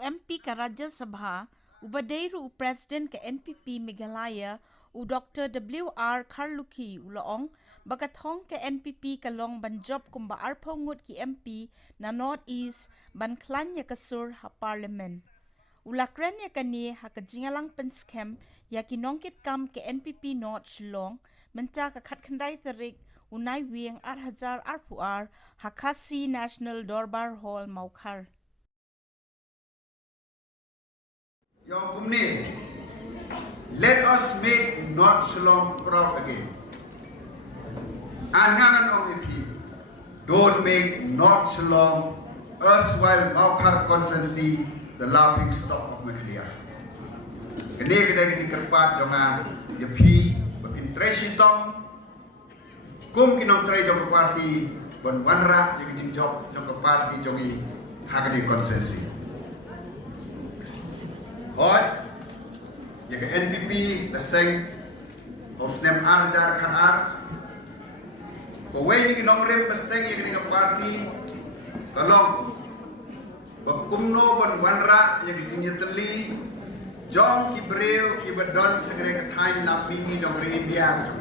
MP ka Rajya Sabha, ubadeiru Presiden ke NPP Meghalaya, Dr. W.R. Kharlukhi ulaong, bagathong ke NPP kalong banjob kumba arpongut ki MP na North East ban klanya kasur ha Parliament. Ulakran ya kani hakajingalang penskem ya kinongkit kam ke NPP North Shillong menta kakat khandai tarik unai wieng 8,000 arpuar hakasi National Dorbar Hall Maukhar. Yang kumni, let us make North Shillong proud again. Angangan OMP, don't make North Shillong erstwhile Maukhar constituency the laughing stock of Meghalaya. Kene kita kerpat jangan yapi interest tom kum kinong try jong party bon wanra yang job jong party jongi hakadi constituency. Hot ya ke NPP the seng of nem arjar khan ar Pawai ni kinong rem paseng ya ke party kalong Bakumno ban wanra ya kijinya teli jong ki breu ki badon segere ka thain na pingi jong re India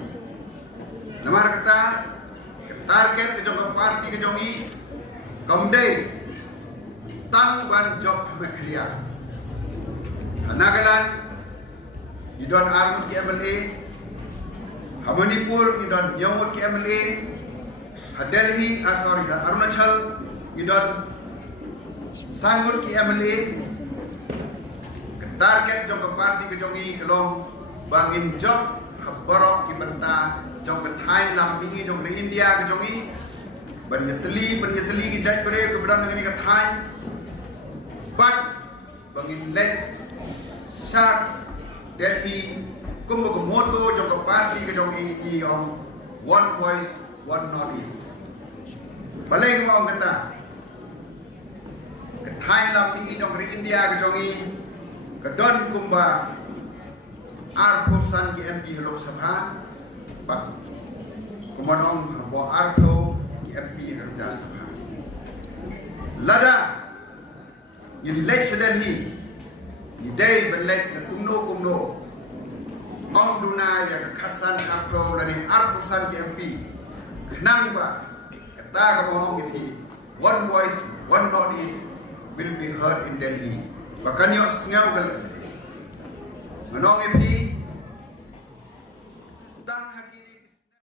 namar kata target ke jong parti ke jongi kamde tang ban job Meghalaya Nagaland idon armut ki MLA Manipur idon yomut ki MLA Delhi Arunachal idon Sangur ki MLA target jong ke parti ke jongi kelong bangin job habarok ki benta jong ke Thailand lampi jong ke India ke jongi banyeteli ki jai bre ke bedan ngani ke Thai but bangin let syak Delhi kumbo ke moto jong ke parti ke jongi di on one voice one Northeast baleng mo kata ke Thailand lampi jong ke India ke jongi ke don kumba arposan ki MP Lok Sabha pak kumanong bo arpo ki MP Rajya Sabha lada in election hi ni day belek na kumno ong duna ya ke khasan arpo lani arposan ki MP nang ba kata ka mo hi one voice one Northeast will be heard in Delhi. Bahkan yo sengaja manong MP